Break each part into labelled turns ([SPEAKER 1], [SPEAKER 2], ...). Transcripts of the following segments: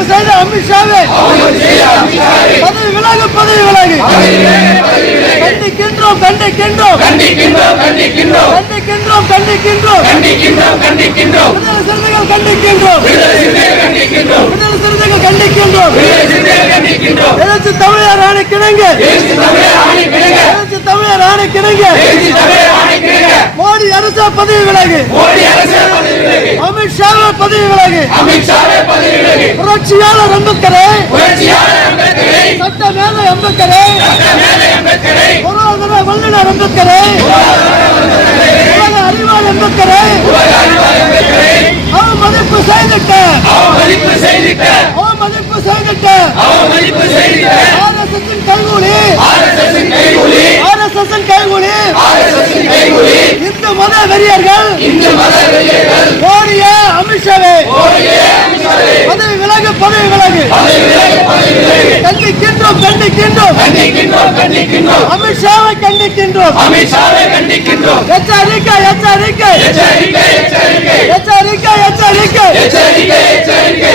[SPEAKER 1] அவமதிப்பு செய்த அமித்ஷாவே. பதவி விலகு பதவி விலகு. கண்டிக்கின்றோம் கண்டிக்கின்றோம்.
[SPEAKER 2] கண்டிக்கின்றோம் கண்டிக்கின்றோம்.
[SPEAKER 1] கண்டிக்கின்றோம் கண்டிக்கின்றோம்
[SPEAKER 2] கண்டிக்கின்றோம் கண்டிக்கின்றோம்
[SPEAKER 1] விடுதலை கண்டிக்கின்றோம்
[SPEAKER 2] கண்டிக்கின்றோம்
[SPEAKER 1] விடுதலை சிறுத்தைகள் கண்டிக்கின்றோம்.
[SPEAKER 2] விடுதலை சிறுத்தைகள் கண்டிக்கின்றோம்.
[SPEAKER 1] எழுச்சி தமிழர் ஆணை கிணங்க
[SPEAKER 2] எழுச்சி தமிழர் ஆணை கிணங்க
[SPEAKER 1] எழுச்சி தமிழர் ஆணை கிணங்க
[SPEAKER 2] எழுச்சி தமிழர் ஆணை கிணங்க
[SPEAKER 1] மோடி அரசு பதவி விலகு.
[SPEAKER 2] மோடி அரசியல் பதவி விலகு.
[SPEAKER 1] அமித்ஷாவே பதவி விலகு.
[SPEAKER 2] அமித்ஷாவே பதவி விலகு.
[SPEAKER 1] புரட்சியாளர் அம்பேத்கரை.
[SPEAKER 2] புரட்சியாளர் அம்பேத்கரை.
[SPEAKER 1] சட்ட மேதை அம்பேத்கரை.
[SPEAKER 2] மேலை அம்பேத்கரை.
[SPEAKER 1] பொருளாதார வல்லுநர் அம்பேத்கரை. உலக அறிவாளர் அம்பேத்கரை. அவமதிப்பு செய்துட்ட.
[SPEAKER 2] அவமதிப்பு செய்திட்ட.
[SPEAKER 1] அவமதிப்பு செய்துட்ட.
[SPEAKER 2] அவமதிப்பு செய்திட்ட.
[SPEAKER 1] ஆர்எஸ்எஸ் கைகூலி
[SPEAKER 2] ஆர்எஸ்எஸ்
[SPEAKER 1] இந்து மத வெறியர்கள் மோடியே அமித்ஷாவே. பதவி விலகு பதவி விலகு கண்டிக்கின்றோம் கண்டிக்கின்றோம்.
[SPEAKER 2] கண்டிக்கின்றோம்
[SPEAKER 1] அமித்ஷாவை கண்டிக்கின்றோம்.
[SPEAKER 2] அமித்ஷாவை கண்டிக்கின்றோம்
[SPEAKER 1] எச்சரிக்கை எச்சரிக்கை.
[SPEAKER 2] எச்சரிக்கை எச்சரிக்கை.
[SPEAKER 1] எச்சரிக்கை எச்சரிக்கை
[SPEAKER 2] எச்சரிக்கை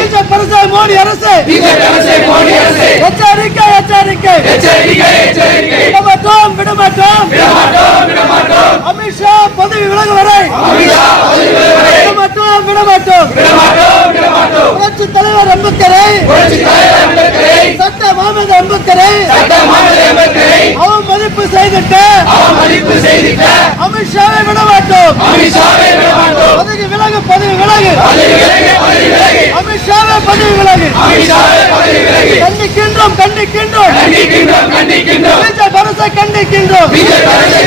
[SPEAKER 1] பிஜேபி அரசு மோடி அரசு.
[SPEAKER 2] பிஜேபி அரசு மோடி அரசு
[SPEAKER 1] எச்சரிக்கை. எச்சரிக்கை விடமாட்டோம். விடமாட்டோம் அமித்ஷா பதவி விலக வரை விடமாட்டோம் விடமாட்டோம். புரட்சி தலைவர் அம்பேத்கரை. சட்ட மாமது அம்பேத்கரை.
[SPEAKER 2] அவன்
[SPEAKER 1] மதிப்பு செய்துட்டு. அமித்ஷாவை விடமாட்டோம். பதவி விலகு பதவி விலகு. அமித்ஷாவை பதவி விலகு. கண்டிக்கின்றோம் கண்டிக்கின்றோம்.
[SPEAKER 2] கண்டிக்கின்றோம் கண்டிக்கின்றோம்.
[SPEAKER 1] அரசை கண்டிக்கின்றோம்.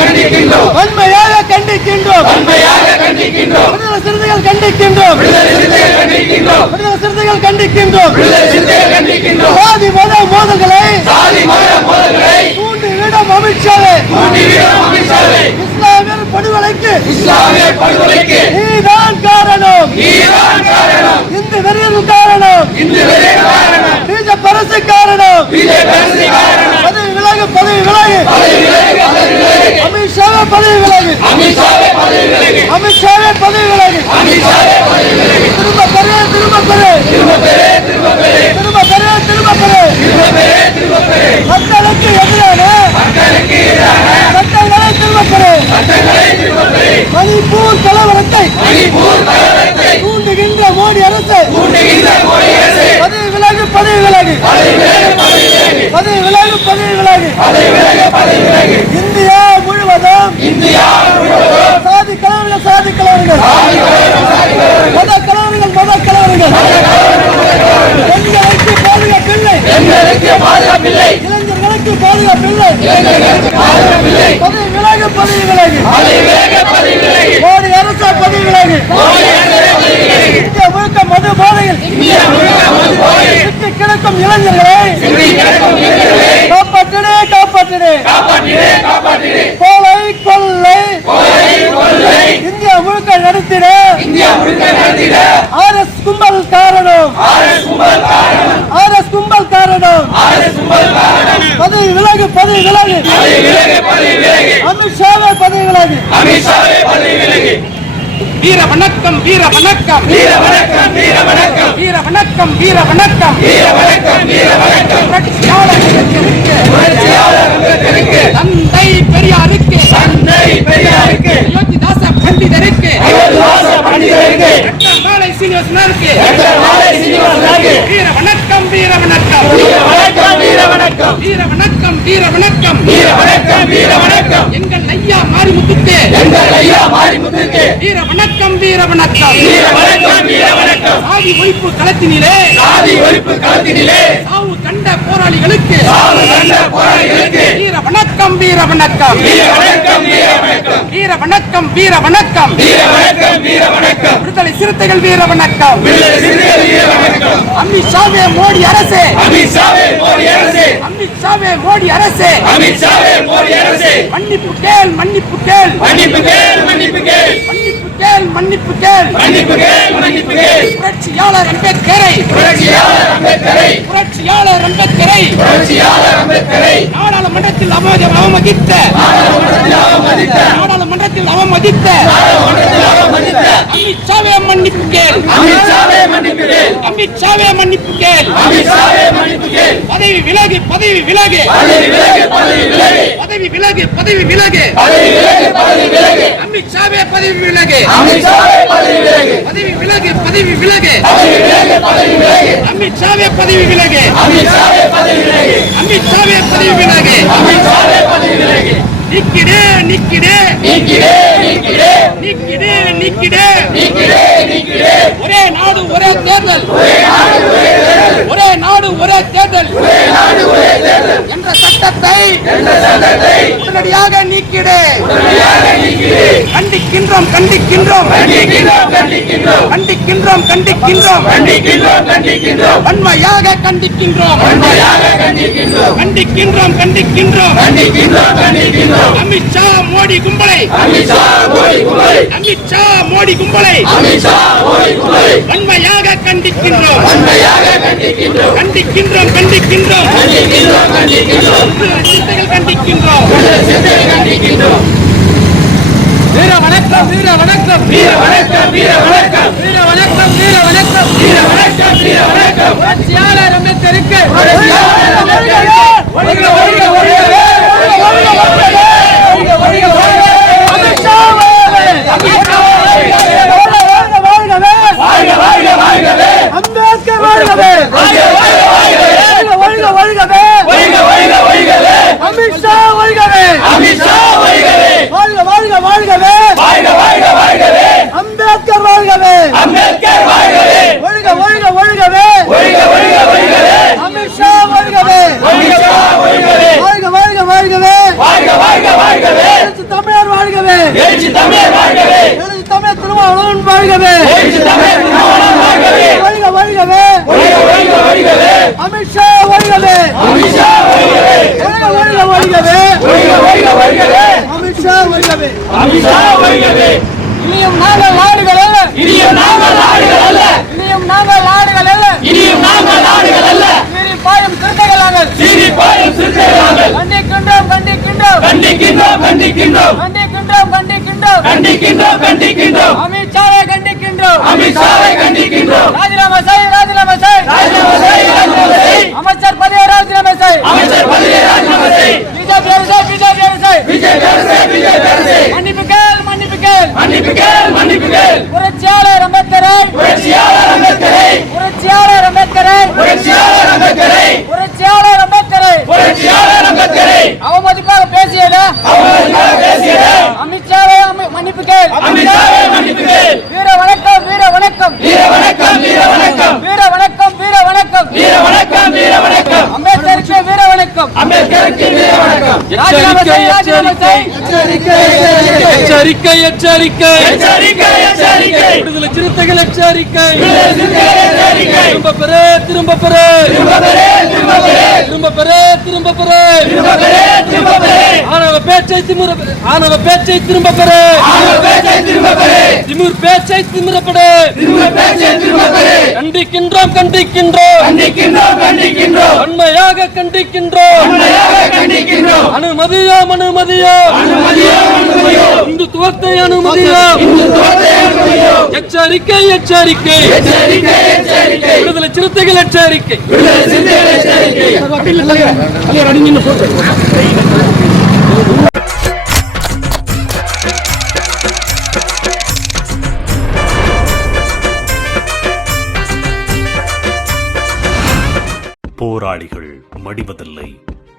[SPEAKER 2] கண்டிக்கின்றோம்.
[SPEAKER 1] வன்மையாக கண்டிக்கின்றோம்.
[SPEAKER 2] வன்மையாக கண்டிக்கின்றோம்.
[SPEAKER 1] விடுதலை சிறுத்தைகள் கண்டிக்கின்றோம்.
[SPEAKER 2] விடுதலை சிறுத்தைகள் கண்டிக்கின்றோம்.
[SPEAKER 1] விடுதலை சிறுத்தைகள் கண்டிக்கின்றோம்.
[SPEAKER 2] விடுதலை சிறுத்தைகள் கண்டிக்கின்றோம்.
[SPEAKER 1] சாதி மத மோதல்களை
[SPEAKER 2] சாதி மத மோதல்களை
[SPEAKER 1] தூண்டி விடும் அமித்ஷாவே
[SPEAKER 2] தூண்டி வீரம் அமித்ஷாவை
[SPEAKER 1] இஸ்லாமியர் படுகொலைக்கு
[SPEAKER 2] இஸ்லாமிய படுகொலைக்கு
[SPEAKER 1] நீதான் காரணம்.
[SPEAKER 2] ஈரான் காரணம்.
[SPEAKER 1] இந்து வெறியர்கள் காரணம்.
[SPEAKER 2] இந்து வெளியே காரணம்.
[SPEAKER 1] பிஜேபி அரசு காரணம்.
[SPEAKER 2] பிஜேபி அரசு காரணம்
[SPEAKER 1] பதவி விலகு பதவி விலகு
[SPEAKER 2] பதவி விலகு பதவி விலகு
[SPEAKER 1] அமித்ஷாவே பதவி விலகு.
[SPEAKER 2] அமித்ஷாவை பதவி விலகு.
[SPEAKER 1] அமித்ஷாவே பதவி விலகு.
[SPEAKER 2] அமித்ஷாவை பதவி விலகு.
[SPEAKER 1] திரும்ப பெரு திரும்ப பெரு
[SPEAKER 2] திரும்ப பெரு திரும்ப பெரு
[SPEAKER 1] திரும்ப பெரு திரும்ப பெரு
[SPEAKER 2] திரும்ப பெரு திரும்ப பெரு
[SPEAKER 1] மக்களுக்கு எதிரான
[SPEAKER 2] மக்களுக்கு எதிரான
[SPEAKER 1] சட்டங்களை திரும்ப பெரு
[SPEAKER 2] சட்டங்களை திரும்ப பெரு
[SPEAKER 1] மணிப்பூர் கலவரத்தை
[SPEAKER 2] மணிப்பூர் கலவரத்தை
[SPEAKER 1] தூண்டுகின்ற மோடி அரசு
[SPEAKER 2] தூண்டுகின்ற மோடி அரசு
[SPEAKER 1] பதவி விலகு பதவி விலகு.
[SPEAKER 2] பதவி விலகு பதவி விலகு.
[SPEAKER 1] பதவி விலகு பதவி விலகு.
[SPEAKER 2] பதவி விலகு பதவி விலகு
[SPEAKER 1] இந்தியா முழுவதும்
[SPEAKER 2] இந்தியா முழுவதும்
[SPEAKER 1] சாதி கலவரங்கள் சாதி கலவரங்கள் மத கலவரங்கள் மத கலவரங்கள் பெண்களுக்கு பாதுகாப்பில்லை
[SPEAKER 2] எங்களுக்கு பாதுகாப்பில்லை
[SPEAKER 1] இளைஞர்களுக்கு பாதுகாப்பில்லை
[SPEAKER 2] எங்களுக்கு பாதுகாப்பில்லை
[SPEAKER 1] பதவி விலகு பதவி விலகு
[SPEAKER 2] பதவி விலகு பதவி விலகு
[SPEAKER 1] மோடி அரசு பதவி விலகு
[SPEAKER 2] மோடி அரசு பதவி விலகு
[SPEAKER 1] இந்தியா முழுக்க மது போதையில்
[SPEAKER 2] இந்தியா முழுக்க மது போதையில்
[SPEAKER 1] சிக்கி கிடக்கும் இளைஞர்களை
[SPEAKER 2] சிக்கி கிடக்கும் இளைஞர்களை
[SPEAKER 1] காப்பாற்றினே காப்பாற்றினே
[SPEAKER 2] காப்பாற்றினே காப்பாற்றினே
[SPEAKER 1] கொலை கொள்ளை
[SPEAKER 2] கொலை கொள்ளை
[SPEAKER 1] இந்தியா முழுக்க நடத்திட
[SPEAKER 2] இந்தியா முழுக்க நடத்திட
[SPEAKER 1] ஆர்எஸ் கும்பல் காரணம்
[SPEAKER 2] ஆர்எஸ் கும்பல் காரணம்
[SPEAKER 1] ஆர்எஸ் கும்பல் காரணம்
[SPEAKER 2] ஆர்எஸ் கும்பல் காரணம்
[SPEAKER 1] பதவி விலகு பதவி விலகு
[SPEAKER 2] பதவி விலகு பதவி விலகு
[SPEAKER 1] அமித்ஷாவே பதவி விலகு.
[SPEAKER 2] அமித்ஷாவே பதவி விலகு.
[SPEAKER 3] வீர வணக்கம் வீர வணக்கம்.
[SPEAKER 2] வீர வணக்கம் வீர வணக்கம்.
[SPEAKER 3] வீர வணக்கம் வீர வணக்கம்.
[SPEAKER 2] வீர வணக்கம் வீர வணக்கம்.
[SPEAKER 3] புரட்சியாளர்களுக்கு
[SPEAKER 2] புரட்சியாளர் அம்பேத்கருக்கு
[SPEAKER 3] தந்தை பெரியாருக்கு.
[SPEAKER 2] தந்தை பெரியாருக்கு.
[SPEAKER 3] அயோத்திதாச பண்டிதருக்கு.
[SPEAKER 2] அயோத்திதாச பண்டிதருக்கு.
[SPEAKER 3] மாலை சீனிவாசனருக்கு.
[SPEAKER 2] டாக்டர் மாலை சீனிவாசனாருக்கு.
[SPEAKER 3] வீர வணக்கம் வீர வணக்கம்
[SPEAKER 2] வீர வணக்கம். வீர வணக்கம்.
[SPEAKER 3] வீர வணக்கம் வீர வணக்கம்.
[SPEAKER 2] வீர வணக்கம் வீர வணக்கம்.
[SPEAKER 3] எங்கள் ஐயா மாரிமுத்துக்கு.
[SPEAKER 2] எங்கள் ஐயா மாரிமுத்திற்கு
[SPEAKER 3] வீர வணக்கம் வீர வணக்கம்.
[SPEAKER 2] வீர வணக்கம் வீர வணக்கம்.
[SPEAKER 3] சாதி ஒழிப்பு களத்தினிலே.
[SPEAKER 2] சாதி ஒழிப்பு களத்தினிலே.
[SPEAKER 3] சாவு கண்ட போராளிகளுக்கு.
[SPEAKER 2] சாவு கண்ட போராளிகளுக்கு.
[SPEAKER 3] வீர வணக்கம் வீர வணக்கம்.
[SPEAKER 2] வீர வணக்கம் வீர வணக்கம்.
[SPEAKER 3] வீர வணக்கம் வீர வணக்கம்.
[SPEAKER 2] வீர வணக்கம். வீர வணக்கம்
[SPEAKER 3] விடுதலை சிறுத்தைகள் வீர வணக்கம்
[SPEAKER 2] விடுதலை சிறுத்தைகள் வீர வணக்கம்
[SPEAKER 3] அமித்ஷாவே மோடி அரசே.
[SPEAKER 2] அமித்ஷாவே மோடி அரசு.
[SPEAKER 3] அமித்ஷாவே மோடி அரசே.
[SPEAKER 2] அமித்ஷாவே மோடி அரசு.
[SPEAKER 3] மன்னிப்பு கேள் மன்னிப்பு கேள்.
[SPEAKER 2] மன்னிப்பு கேள் மன்னிப்பு கேள்.
[SPEAKER 3] கேள் மன்னிப்பு கேள்.
[SPEAKER 2] மன்னிப்பு கேள் மன்னிப்பு கேள்.
[SPEAKER 3] புரட்சியாளர் அம்பேத்கரை.
[SPEAKER 2] புரட்சியாளர் அம்பேத்கரை.
[SPEAKER 3] புரட்சியாளர் அம்பேத்கரை.
[SPEAKER 2] புரட்சியாளர் அம்பேத்கரை.
[SPEAKER 3] நாடாளுமன்றத்தில் அவமதி- அவமதித்த. நாடாளுமன்றத்தில் அவமதித்த. அமித்ஷாவே மன்னிப்பு கேள்.
[SPEAKER 2] அமித்ஷாவே மன்னிப்பு கேள்.
[SPEAKER 3] அமித்ஷாவே மன்னிப்பு கேள்.
[SPEAKER 2] அமித்ஷாவே மன்னிப்பு கேள்.
[SPEAKER 3] பதவி விலகு பதவி விலகு.
[SPEAKER 2] பதவி விலகு பதவி விலகு.
[SPEAKER 3] பதவி விலகு பதவி விலகு.
[SPEAKER 2] பதவி விலகு பதவி விலகு.
[SPEAKER 3] அமித்ஷாவே பதவி விலகு.
[SPEAKER 2] அமித்ஷாவே பதவி விலகு.
[SPEAKER 3] பதவி விலகு பதவி விலகு.
[SPEAKER 2] பதவி விலகு பதவி விலகு.
[SPEAKER 3] அமித்ஷாவே பதவி விலகு.
[SPEAKER 2] அமித்ஷாவே பதவி விலகு.
[SPEAKER 3] அமித்ஷாவே பதவி விலகு.
[SPEAKER 2] அமித்ஷாவே பதவி விலகு.
[SPEAKER 3] நிக்கிடு நிக்கிடு.
[SPEAKER 2] நீக்கிடே நீக்கிடே.
[SPEAKER 3] நிக்கிடு நிக்கிடு.
[SPEAKER 2] நீக்கிடே நீக்கிடே.
[SPEAKER 3] ஒரே நாடு ஒரே தேர்தல். ஒரே நாடு ஒரே தேர்தல். என்ற சட்டத்தை உடனடியாக நீக்கிடு. கண்டிக்கின்றோம் கண்டிக்கின்றோம்.
[SPEAKER 2] கண்டிக்கின்றோம் கண்டிக்கின்றோம்.
[SPEAKER 3] கண்டிக்கின்றோம் கண்டிக்கின்றோம்.
[SPEAKER 2] கண்டிக்கின்றோம் கண்டிக்கின்றோம்.
[SPEAKER 3] வன்மையாக கண்டிக்கின்றோம்.
[SPEAKER 2] கண்டிக்கின்றோம்
[SPEAKER 3] கண்டிக்கின்றோம். கண்டிக்கின்றோம்
[SPEAKER 2] கண்டிக்கின்றோம்.
[SPEAKER 3] அமித்ஷா. மோடி கும்பலை.
[SPEAKER 2] அமித்ஷா மோடி கும்பலை.
[SPEAKER 3] அமித்ஷா மோடி கும்பலை.
[SPEAKER 2] அமித்ஷா மோடி கும்பலை.
[SPEAKER 3] வன்மையாக கண்டிக்கின்றோம்.
[SPEAKER 2] உண்மையாக கண்டிக்கின்றோம்.
[SPEAKER 3] கண்டிக்கின்றோம் கண்டிக்கின்றோம்.
[SPEAKER 2] கண்டிக்கின்றோம் கண்டிக்கின்றோம்.
[SPEAKER 3] சிறுத்தைகள் கண்டிக்கின்றோம்.
[SPEAKER 2] சிந்தையை கண்டிக்கின்றோம்.
[SPEAKER 3] வீர வணக்கம் வீர வணக்கம்.
[SPEAKER 2] வீர வணக்கம் வீர வணக்கம்.
[SPEAKER 3] வீர வணக்கம் வீர வணக்கம்.
[SPEAKER 2] வீர வணக்கம் வீர வணக்கம்.
[SPEAKER 3] புரட்சியாளர் அம்பேத்கருக்கு.
[SPEAKER 2] புரட்சியாளர் அம்பேத்கருக்கு. ஒழிக ஒழிக ஒழிகவே ஒழிக ஒழிக ஒழிக ஒழிக வாழ்க வாழ்க வாழ்கவே
[SPEAKER 1] அம்பேத்கர் வாழ்கவே
[SPEAKER 2] வாழ்க வாழ்க வாழ்கவே
[SPEAKER 1] வாழ்க வாழ்கவே
[SPEAKER 2] ஒழிக ஒழிக ஒழிகவே
[SPEAKER 1] அமித்ஷா வாழ்கவே
[SPEAKER 2] அமித்ஷா ஒழிகவே
[SPEAKER 1] வாழ்க வாழ்க வாழ்கவே.
[SPEAKER 2] வாழ்க வாழ்க வாழ்கவே.
[SPEAKER 1] அம்பேத்கர் வாழ்கவே.
[SPEAKER 2] அம்பேத்கர் வாழ்கவே.
[SPEAKER 1] ஒழுக ஒழுக ஒழுகவே.
[SPEAKER 2] ஒழிக ஒழிக ஒழிகவே.
[SPEAKER 1] அமித்ஷா வாழ்கவே.
[SPEAKER 2] அமித்ஷா
[SPEAKER 1] வாழ்க வாழ்க வாழ்கவே.
[SPEAKER 2] வாழ்க வாழ்க வாழ்கவே.
[SPEAKER 1] தமிழர் வாழ்கவே.
[SPEAKER 2] எழுச்சி தமிழ் வாழ்கவே.
[SPEAKER 1] தமிழ் திருமாவளவன் வாழ்கவே.
[SPEAKER 2] எழுச்சி தமிழ் திருமாவளவன் வாழ்கவே
[SPEAKER 1] வாழ்க வாழ்கவே
[SPEAKER 2] ஒழிக ஒழிக ஒழிகவே
[SPEAKER 1] அமித்ஷா வாழ்கவே
[SPEAKER 2] அமித்ஷா ஒழிகவே
[SPEAKER 1] ஒழுக ஒழுக வாழ்கவே
[SPEAKER 2] ஒழிக ஒழிக ஒழிகவே
[SPEAKER 1] அமித்ஷா வாழ்கவே
[SPEAKER 2] அமித்ஷா ஒழிகவே
[SPEAKER 1] இனியும் நாங்கள் நாடுகள் அல்ல
[SPEAKER 2] இனியும் நாங்கள் நாடுகள் அல்ல
[SPEAKER 1] இனியும் நாங்கள் நாடுகள் அல்ல
[SPEAKER 2] இனியும் நாங்கள் நாடுகள் அல்ல
[SPEAKER 1] மீறி பாயும் திருட்டைகள் நாங்கள்
[SPEAKER 2] சீறி பாயும் சிறுத்தைகள்
[SPEAKER 1] கண்டிக்கின்றோம் கண்டிக்கின்றோம்
[SPEAKER 2] கண்டிக்கின்றோம். கண்டிக்கின்றோம்
[SPEAKER 1] கண்டிக்கின்றோம். கண்டிக்கின்றோம்
[SPEAKER 2] கண்டிக்கின்றோம்.
[SPEAKER 1] அமித்ஷாவை கண்டிக்கின்றோம்.
[SPEAKER 2] அமித்ஷாவை கண்டிக்கின்றோம்.
[SPEAKER 1] ராஜினாமா செய் ராஜினாமா செய்.
[SPEAKER 2] ராஜினாமா செய், ராஜினாமா செய்.
[SPEAKER 1] அமைச்சர் பதவியை ராஜினாமா செய்.
[SPEAKER 2] அமைச்சர் பதவியை ராஜினாமா செய்.
[SPEAKER 1] பிஜேபி அரசு பிஜேபி அரசு.
[SPEAKER 2] பிஜேபி அரசே, பிஜேபி அரசே.
[SPEAKER 1] மன்னிப்பு கேள் மன்னிப்பு கேள்.
[SPEAKER 2] மன்னிப்பு கேள், மன்னிப்பு கேள்.
[SPEAKER 1] புரட்சியாளர் அம்பேத்கரை.
[SPEAKER 2] புரட்சியாளர் அம்பேத்கரை.
[SPEAKER 1] புரட்சியாளர் அம்பேத்கரை.
[SPEAKER 2] புரட்சியாளர் அம்பேத்கரை.
[SPEAKER 1] புரட்சியாளர் அம்பேத்கரை.
[SPEAKER 2] புரட்சியாளர் அம்பேத்கரை.
[SPEAKER 1] அவமதிப்பாக பேசியது.
[SPEAKER 2] அவமதிப்பாக பேசியது
[SPEAKER 1] அமித்ஷாவை அம- மன்னிப்பு கேள்
[SPEAKER 2] அமித்ஷாவை மன்னிப்பு கேள்.
[SPEAKER 1] வீர வணக்கம் வீர வணக்கம்.
[SPEAKER 2] வீர வணக்கம் வீர வணக்கம்.
[SPEAKER 1] வீர வணக்கம் வீர வணக்கம்.
[SPEAKER 2] வீர வணக்கம் வீர வணக்கம்.
[SPEAKER 1] அம்பேத்கருக்கு வீர வணக்கம்.
[SPEAKER 2] அம்பேத்கருக்கு வீர வணக்கம்.
[SPEAKER 1] ராஜினாமா ராஜினாமா
[SPEAKER 4] எச்சரிக்கை எச்சரிக்கை. விடுதலை சிறுத்தைகள் எச்சரிக்கை. திரும்ப பெற திரும்ப பெற.
[SPEAKER 2] திரும்ப பெற திரும்ப பெற.
[SPEAKER 4] ஆணவ பேச்சை திமுற ஆணவ பேச்சை திரும்ப பெற. திமுர் பேச்சை
[SPEAKER 2] திமுறப்பட
[SPEAKER 4] கண்டிக்கின்றோம் கண்டிக்கின்றோம்.
[SPEAKER 2] கண்டிக்கின்றோம் கண்டிக்கின்றோம். அனுமதியோ அனுமதியோ
[SPEAKER 4] இந்துத்துவத்தை
[SPEAKER 2] அனுமதியோ?
[SPEAKER 4] எச்சரிக்கை எச்சரிக்கை.
[SPEAKER 2] விடுதலை சிறுத்தைகள் எச்சரிக்கை.
[SPEAKER 5] போராளிகள் மடிவதில்லை.